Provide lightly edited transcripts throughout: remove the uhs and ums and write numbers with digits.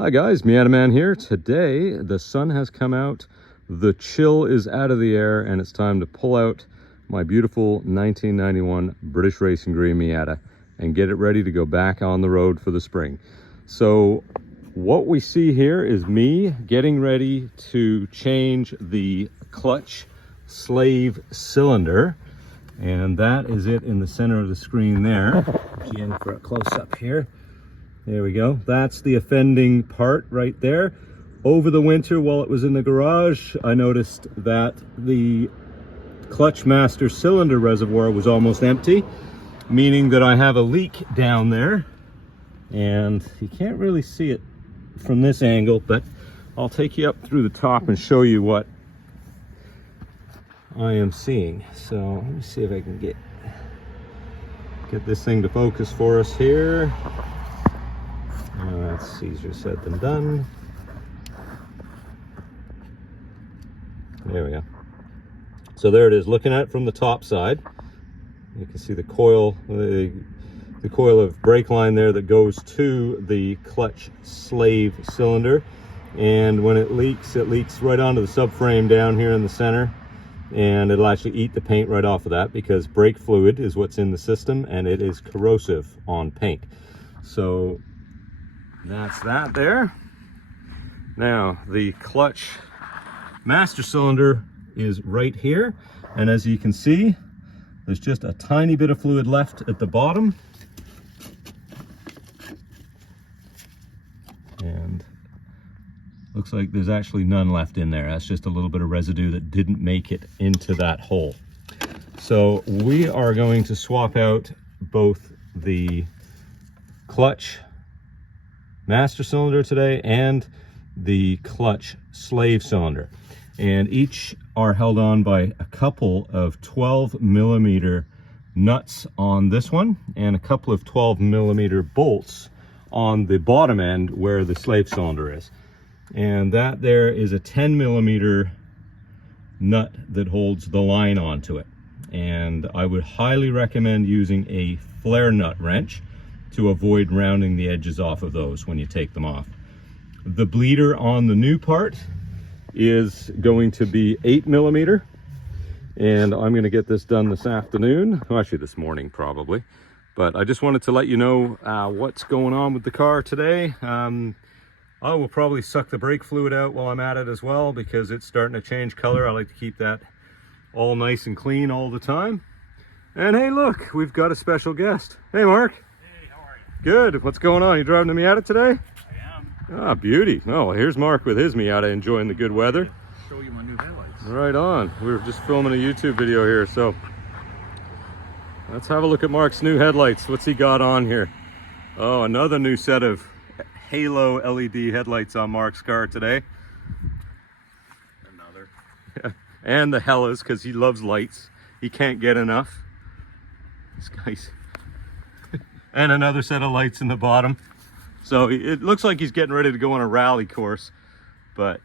Hi guys, Miata Man here. Today the sun has come out, the chill is out of the air, and it's time to pull out my beautiful 1991 British Racing Green Miata and get it ready to go back on the road for the spring. So what we see here is me getting ready to change the clutch slave cylinder, and that is it in the center of the screen there. Get in for a close-up here. There we go. That's the offending part right there. Over the winter while it was in the garage, I noticed that the clutch master cylinder reservoir was almost empty, meaning that I have a leak down there. And you can't really see it from this angle, but I'll take you up through the top and show you what I am seeing. So let me see if I can get this thing to focus for us here. That's easier said than done. There we go. So there it is, looking at it from the top side. You can see the coil, the coil of brake line there that goes to the clutch slave cylinder. And when it leaks right onto the subframe down here in the center. And it'll actually eat the paint right off of that because brake fluid is what's in the system and it is corrosive on paint. So that's that there. Now the clutch master cylinder is right here, and as you can see, there's just a tiny bit of fluid left at the bottom, and looks like there's actually none left in there. That's just a little bit of residue that didn't make it into that hole. So we are going to swap out both the clutch master cylinder today and the clutch slave cylinder, and each are held on by a couple of 12mm nuts on this one and a couple of 12mm bolts on the bottom end where the slave cylinder is. And that there is a 10mm nut that holds the line onto it, and I would highly recommend using a flare nut wrench to avoid rounding the edges off of those when you take them off. The bleeder on the new part is going to be 8mm, and I'm going to get this done this afternoon, well, actually this morning probably, but I just wanted to let you know what's going on with the car today. I will probably suck the brake fluid out while I'm at it as well because it's starting to change color. I like to keep that all nice and clean all the time. And hey, look, we've got a special guest. Hey, Mark. Good. What's going on? You driving the Miata today? I am. Ah, beauty. Oh, well, here's Mark with his Miata enjoying the good weather. Show you my new headlights. Right on. We were just filming a YouTube video here, so let's have a look at Mark's new headlights. What's he got on here? Oh, another new set of halo LED headlights on Mark's car today. Another. And the Hellas, because he loves lights. He can't get enough. This guy's... and another set of lights in the bottom. So it looks like he's getting ready to go on a rally course, but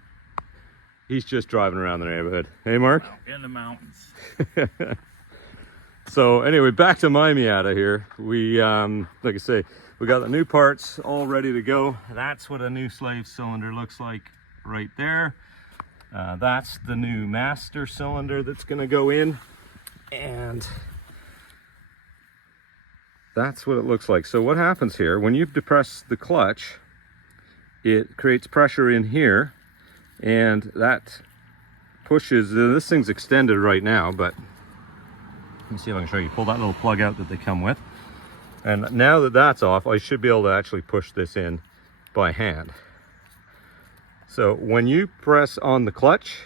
he's just driving around the neighborhood. Hey, Mark? In the mountains. So anyway, back to my Miata here. We, like I say, we got the new parts all ready to go. That's what a new slave cylinder looks like right there. That's the new master cylinder that's gonna go in, and that's what it looks like. So what happens here, when you depress the clutch, it creates pressure in here, and that pushes, this thing's extended right now, but let me see if I can show you. Pull that little plug out that they come with. And now that that's off, I should be able to actually push this in by hand. So when you press on the clutch,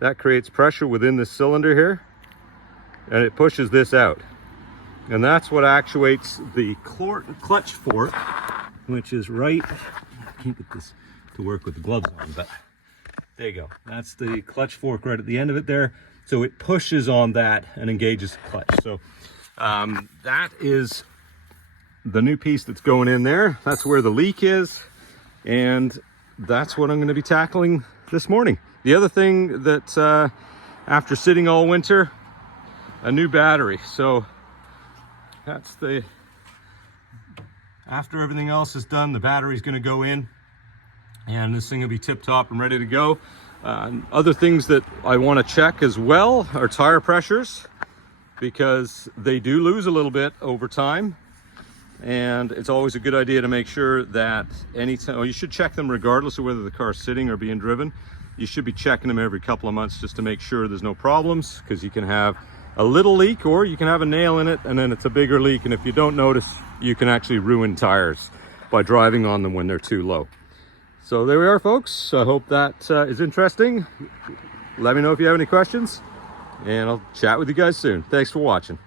that creates pressure within the cylinder here, and it pushes this out. And that's what actuates the clutch fork, which is right, I can't get this to work with the gloves on, but there you go. That's the clutch fork right at the end of it there. So it pushes on that and engages the clutch. So that is the new piece that's going in there. That's where the leak is. And that's what I'm going to be tackling this morning. The other thing that after sitting all winter, a new battery. So that's the, after everything else is done, the battery's going to go in. and this thing will be tip top and ready to go. Other things that I want to check as well are tire pressures, because they do lose a little bit over time, and it's always a good idea to make sure that anytime, you should check them regardless of whether the car's sitting or being driven. You should be checking them every couple of months just to make sure there's no problems, because you can have a little leak or you can have a nail in it and then it's a bigger leak, and if you don't notice, you can actually ruin tires by driving on them when they're too low. So there we are, folks. I hope that is interesting. Let me know if you have any questions, and I'll chat with you guys soon. Thanks for watching.